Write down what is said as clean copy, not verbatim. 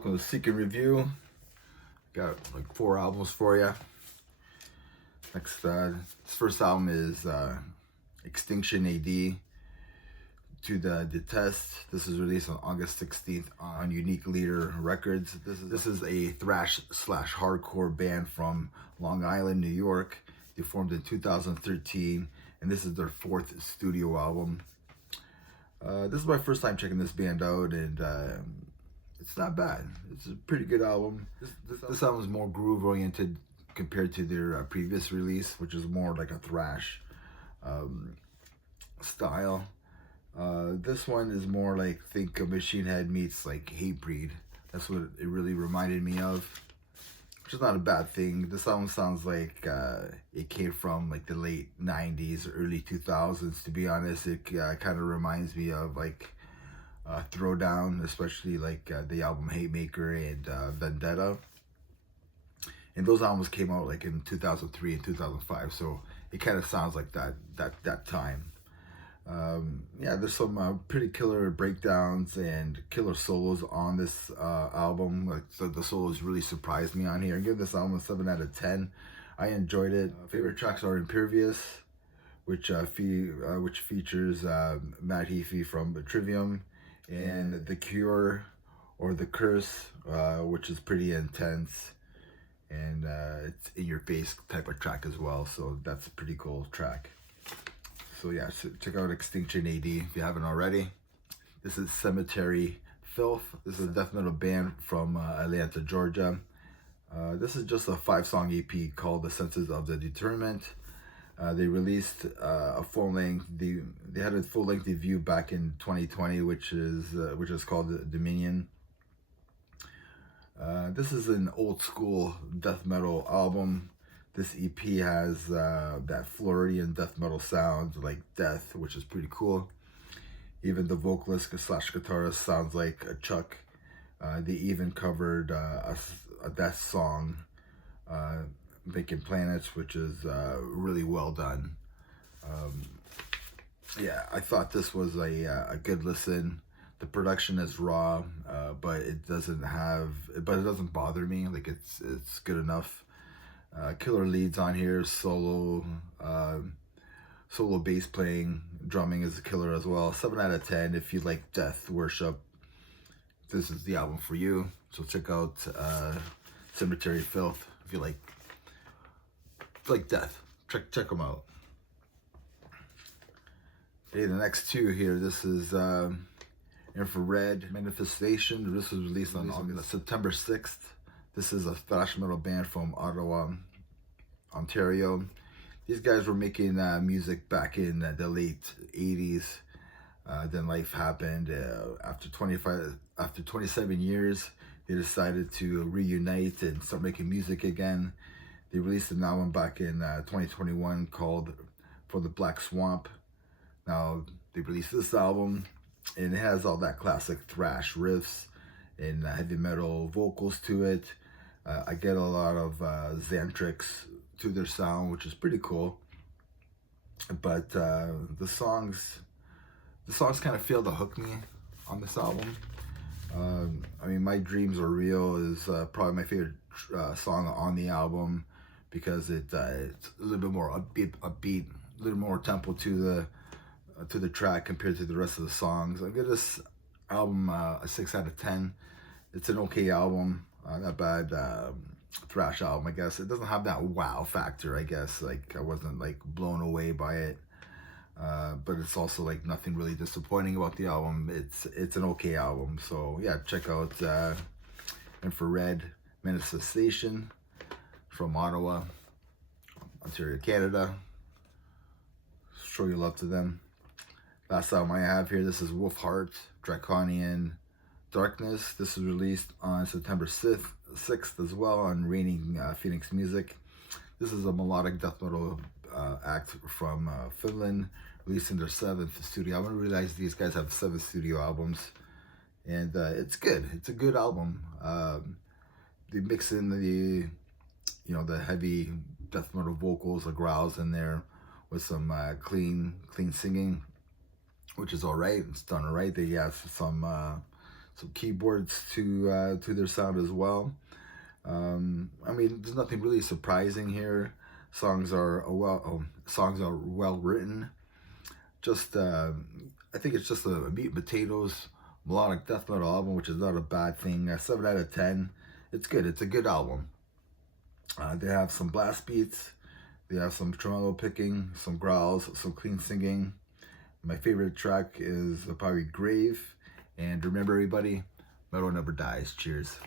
Welcome to Seek and Review. Got like 4 albums for you. Next, this first album is Extinction AD to the Test. This is released on August 16th on Unique Leader Records. This is a thrash / hardcore band from Long Island, New York. They formed in 2013, and this is their 4th studio album. This is my first time checking this band out, and it's not bad. It's a pretty good album. This album is more groove oriented compared to their previous release, which is more like a thrash style. This one is more like, think of Machine Head meets like Hatebreed. That's what it really reminded me of, which is not a bad thing. This album sounds like it came from like the late 90s, early 2000s. To be honest, it kind of reminds me of like Throwdown, especially like the album Hatemaker and Vendetta. And those albums came out like in 2003 and 2005, so it kind of sounds like that time. Yeah, there's some pretty killer breakdowns and killer solos on this album. Like, so the solos really surprised me on here. I give this album a 7 out of 10. I enjoyed it. Favorite tracks are Impervious, which features Matt Heafy from Trivium, and The Cure or The Curse, which is pretty intense, and it's in your face type of track as well, so that's a pretty cool track. So yeah, check out Extinction AD if you haven't already. This is Cemetery Filth. This is a death metal band from Atlanta, Georgia. This is just a 5-song EP called The Senses of the Determined. They released a full-length. They had a full-length review back in 2020, which is called Dominion. This is an old-school death metal album. This EP has that Floridian death metal sound, like death, which is pretty cool. Even the vocalist / guitarist sounds like a Chuck. They even covered a death song, Making Planets, which is really well done. Yeah, I thought this was a good listen. The production is raw, but it doesn't bother me. Like it's good enough. Killer leads on here, solo bass playing, drumming is a killer as well. 7 out of 10. If you like death worship, this is the album for you. So check out Cemetery Filth if you like death. Check them out. Okay, the next 2 here. This is Infrared Manifestation. This was released on September 6th. This is a thrash metal band from Ottawa, Ontario. These guys were making music back in the late 80s. Then life happened. After 27 years, they decided to reunite and start making music again. They released an album back in 2021 called For the Black Swamp. Now, they released this album, and it has all that classic thrash riffs and heavy metal vocals to it. I get a lot of Xantrix to their sound, which is pretty cool. But the songs kind of fail to hook me on this album. I mean, My Dreams Are Real is probably my favorite song on the album, because it's a little bit more upbeat, a little more tempo to the track compared to the rest of the songs. I give this album a 6 out of 10. It's an okay album, not bad thrash album, I guess. It doesn't have that wow factor, I guess. Like, I wasn't like blown away by it, but it's also like nothing really disappointing about the album. It's an okay album. So yeah, check out Infrared Manifestation from Ottawa, Ontario, Canada. Show your love to them. Last album I have here, this is Wolfheart, Draconian Darkness. This was released on September 6th as well on Reigning Phoenix Music. This is a melodic death metal act from Finland, releasing their 7th studio album. I realized these guys have 7 studio albums, and it's good. It's a good album. They mix in the heavy death metal vocals, the growls in there, with some clean singing, which is all right. It's done all right. They have some some keyboards to their sound as well. I mean, there's nothing really surprising here. Songs are well written. Just I think it's just a meat and potatoes melodic death metal album, which is not a bad thing. 7 out of 10. It's good. It's a good album. They have some blast beats. They have some tremolo picking, some growls, some clean singing. My favorite track is probably Grave. And remember, everybody, metal never dies. Cheers.